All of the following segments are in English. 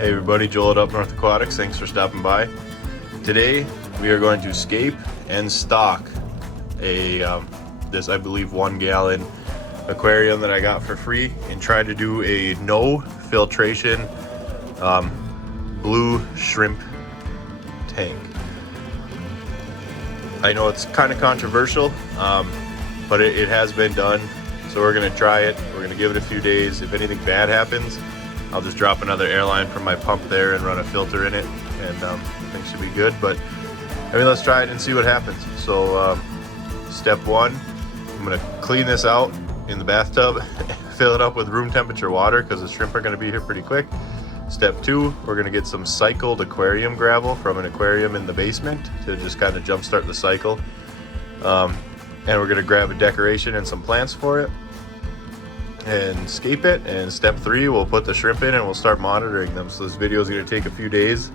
Hey everybody, Joel at Up North Aquatics. Thanks for stopping by. Today we are going to scape and stock this I believe 1 gallon aquarium that I got for free and try to do a no filtration blue shrimp tank. I know it's kind of controversial, but it has been done. So we're going to try it. We're going to give it a few days. If anything bad happens, I'll just drop another airline from my pump there and run a filter in it, and things should be good. But I mean, let's try it and see what happens. So step one, I'm going to clean this out in the bathtub, fill it up with room temperature water because the shrimp are going to be here pretty quick. Step two, we're going to get some cycled aquarium gravel from an aquarium in the basement to just kind of jumpstart the cycle. And we're going to grab a decoration and some plants for it and scape it. And step three, we'll put the shrimp in and we'll start monitoring them. So this video is going to take a few days,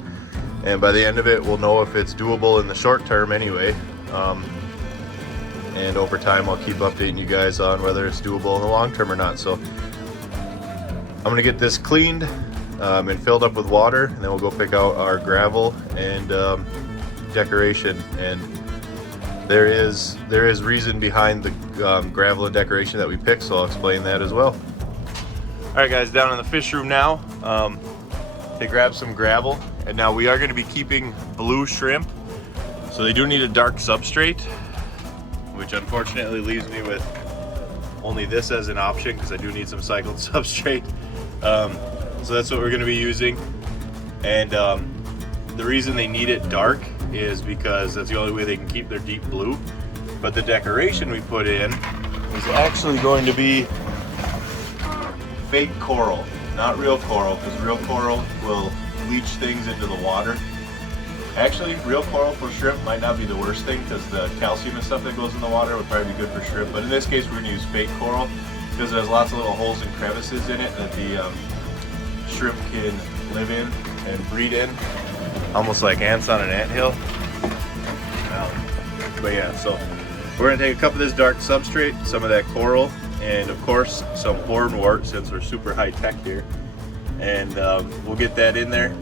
and by the end of it we'll know if it's doable in the short term anyway, and over time I'll keep updating you guys on whether it's doable in the long term or not. So I'm going to get this cleaned and filled up with water, and then we'll go pick out our gravel and decoration. And there is reason behind the gravel and decoration that we picked, so I'll explain that as well. All right guys, down in the fish room now to grab some gravel. And now we are going to be keeping blue shrimp, so they do need a dark substrate, which unfortunately leaves me with only this as an option because I do need some cycled substrate. So that's what we're going to be using. And the reason they need it dark is because that's the only way they can keep their deep blue. But the decoration we put in is actually going to be fake coral, not real coral, because real coral will leach things into the water. Actually, real coral for shrimp might not be the worst thing because the calcium and stuff that goes in the water would probably be good for shrimp. But in this case, we're going to use fake coral because there's lots of little holes and crevices in it that the shrimp can live in and breed in, almost like ants on an anthill. But yeah, so we're going to take a cup of this dark substrate, some of that coral, and of course some hornwort since we're super high tech here. And we'll get that in there,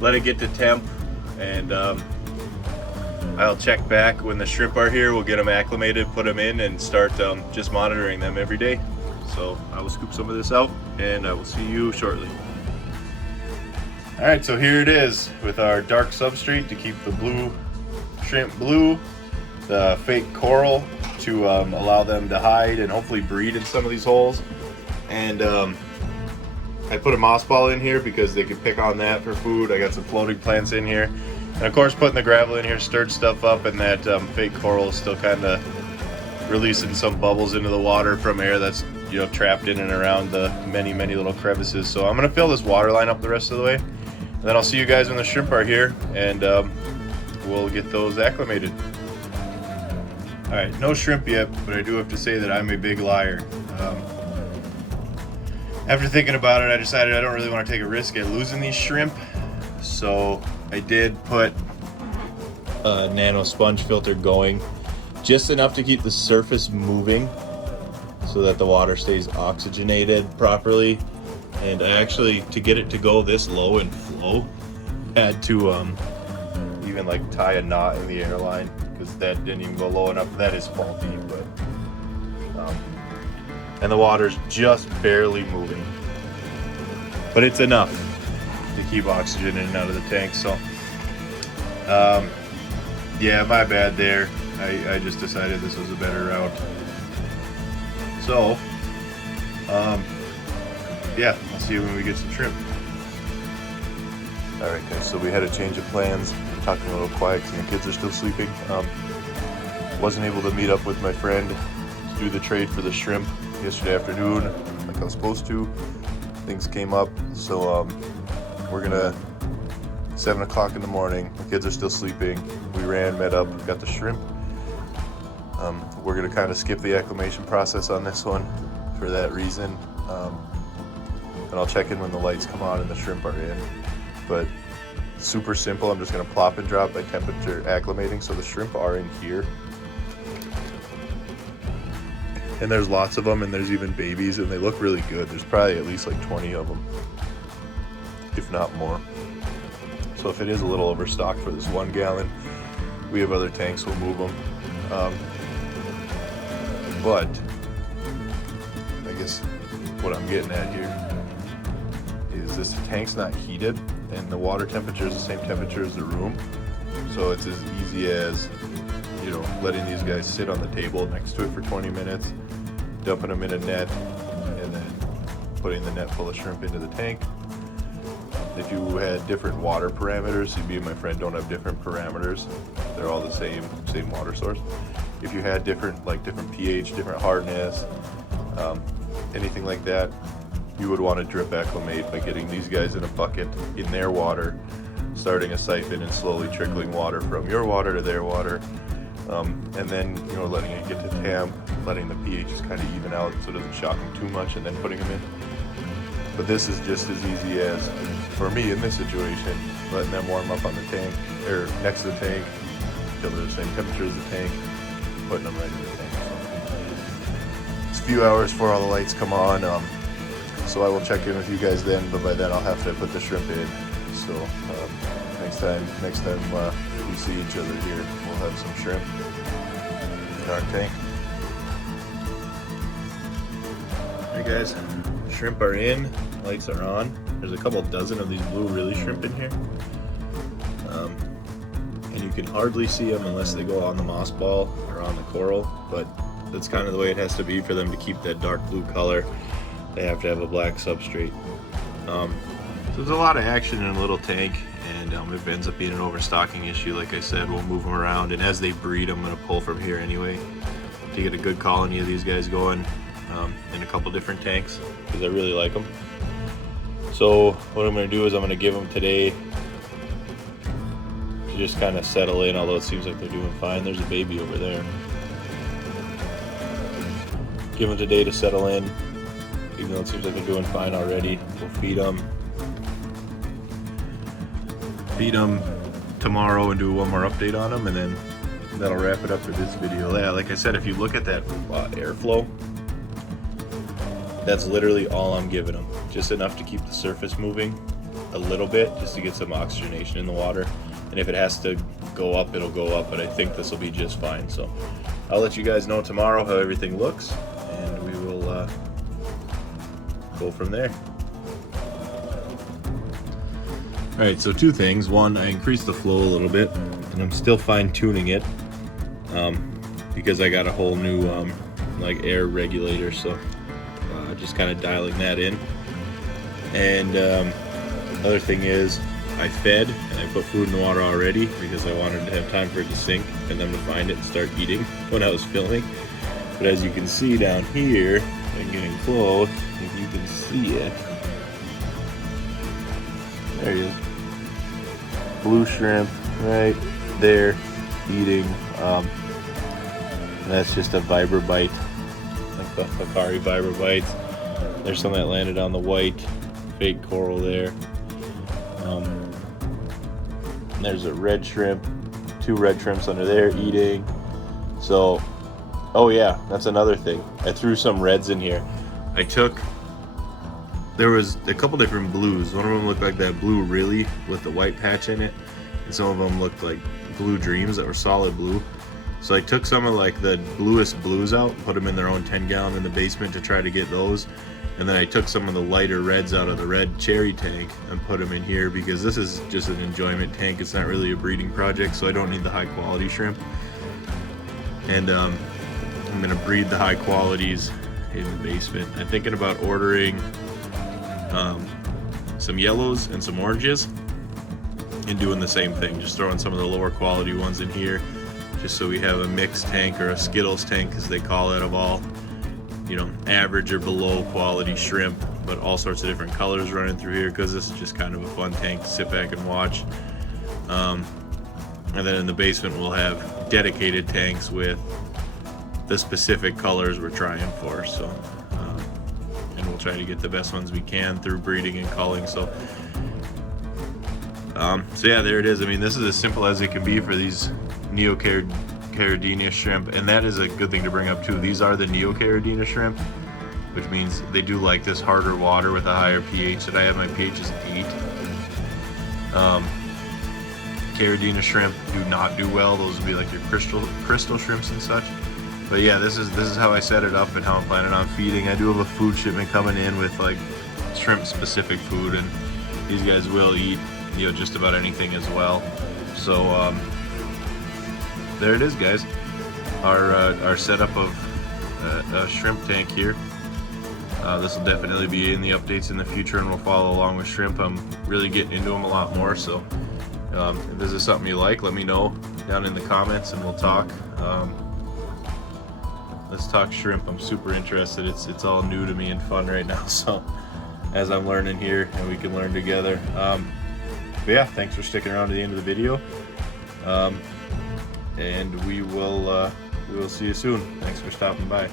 let it get to temp, and I'll check back when the shrimp are here. We'll get them acclimated, put them in, and start just monitoring them every day. So I will scoop some of this out and I will see you shortly. All right, so here it is with our dark substrate to keep the blue shrimp blue, the fake coral to allow them to hide and hopefully breed in some of these holes. And I put a moss ball in here because they can pick on that for food. I got some floating plants in here. And of course putting the gravel in here stirred stuff up, and that fake coral is still kind of releasing some bubbles into the water from air that's trapped in and around the many little crevices. So I'm going to fill this water line up the rest of the way, and then I'll see you guys when the shrimp are here, and we'll get those acclimated. All right, no shrimp yet, but I do have to say that I'm a big liar. After thinking about it, I decided I don't really want to take a risk at losing these shrimp, so I did put a nano sponge filter going, just enough to keep the surface moving so that the water stays oxygenated properly. And I actually, to get it to go this low and flow, had to even like tie a knot in the airline because that didn't even go low enough. That is faulty, but and the water's just barely moving, but it's enough to keep oxygen in and out of the tank. So yeah, my bad there. I just decided this was a better route. So yeah, I'll see you when we get some shrimp. All right guys, so we had a change of plans. I'm talking a little quiet because the kids are still sleeping. Wasn't able to meet up with my friend to do the trade for the shrimp yesterday afternoon like I was supposed to. Things came up, so we're gonna 7 o'clock in the morning. The kids are still sleeping. We ran, met up, got the shrimp. We're gonna kind of skip the acclimation process on this one for that reason. And I'll check in when the lights come on and the shrimp are in. But super simple. I'm just gonna plop and drop by temperature acclimating. So the shrimp are in here. And there's lots of them, and there's even babies, and they look really good. There's probably at least like 20 of them. if not more. So if it is a little overstocked for this 1 gallon, we have other tanks, we'll move them. But I guess what I'm getting at here is this tank's not heated, and the water temperature is the same temperature as the room. So it's as easy as, you know, letting these guys sit on the table next to it for 20 minutes, dumping them in a net, and then putting the net full of shrimp into the tank. If you had different water parameters, CB and my friend don't have different parameters. They're all the same water source. If you had different pH, different hardness, anything like that, you would want to drip acclimate by getting these guys in a bucket in their water, starting a siphon and slowly trickling water from your water to their water, and then, you know, letting it get to temp, letting the pHs kind of even out so it doesn't shock them too much, and then putting them in. But this is just as easy as, for me in this situation, letting them warm up on the tank, or next to the tank, until they're the same temperature as the tank, putting them right in the tank. So it's a few hours before all the lights come on, so I will check in with you guys then, but by then I'll have to put the shrimp in. So next time we see each other here, we'll have some shrimp in our tank. Hey guys, shrimp are in, lights are on. There's a couple dozen of these blue really shrimp in here, and you can hardly see them unless they go on the moss ball or on the coral, but that's kind of the way it has to be for them to keep that dark blue color. They have to have a black substrate. So there's a lot of action in a little tank, and if it ends up being an overstocking issue, like I said, we'll move them around, and as they breed, I'm going to pull from here anyway to get a good colony of these guys going in a couple different tanks, because I really like them. So what I'm going to do is I'm going to give them today to just kind of settle in, although it seems like they're doing fine. There's a baby over there. Give them today to settle in, even though it seems like they're doing fine already. We'll feed them tomorrow and do one more update on them, and then that'll wrap it up for this video. Yeah, like I said, if you look at that airflow, that's literally all I'm giving them. Just enough to keep the surface moving a little bit, just to get some oxygenation in the water. And if it has to go up, it'll go up, but I think this will be just fine. So I'll let you guys know tomorrow how everything looks, and we will go from there. Alright, so two things. One, I increased the flow a little bit, and I'm still fine-tuning it because I got a whole new like air regulator, so just kind of dialing that in. And other thing is, I fed and I put food in the water already because I wanted to have time for it to sink and them to find it and start eating when I was filming. But as you can see down here, I'm getting close, if you can see it, there he is. Blue shrimp right there eating. And that's just a vibrobite, like the Hikari vibrobite. There's some that landed on the white fake coral there. There's a red shrimp, 2 red shrimps under there eating. So, oh yeah, that's another thing. I threw some reds in here. There was a couple different blues. One of them looked like that blue really with the white patch in it, and some of them looked like blue dreams that were solid blue. So I took some of like the bluest blues out, put them in their own 10-gallon in the basement to try to get those. And then I took some of the lighter reds out of the red cherry tank and put them in here because this is just an enjoyment tank. It's not really a breeding project, so I don't need the high quality shrimp. And I'm gonna breed the high qualities in the basement. I'm thinking about ordering some yellows and some oranges and doing the same thing, just throwing some of the lower quality ones in here, just so we have a mixed tank, or a Skittles tank as they call it, of all, you know, average or below quality shrimp, but all sorts of different colors running through here, because this is just kind of a fun tank to sit back and watch. And then in the basement we'll have dedicated tanks with the specific colors we're trying for. So and we'll try to get the best ones we can through breeding and culling. So so yeah, there it is. I mean, this is as simple as it can be for these Neocaridina shrimp, and that is a good thing to bring up too. These are the Neocaridina shrimp, which means they do like this harder water with a higher pH. And I have my pH is 8, Caridina shrimp do not do well. Those would be like your crystal shrimps and such. But yeah, this is how I set it up and how I'm planning on feeding. I do have a food shipment coming in with like shrimp specific food, and these guys will eat, you know, just about anything as well. So there it is, guys. Our setup of a shrimp tank here. This will definitely be in the updates in the future, and we'll follow along with shrimp. I'm really getting into them a lot more, so if this is something you like, let me know down in the comments and we'll talk. Let's talk shrimp. I'm super interested. It's all new to me and fun right now, so as I'm learning here, and we can learn together. But yeah, thanks for sticking around to the end of the video, and we will see you soon. Thanks for stopping by.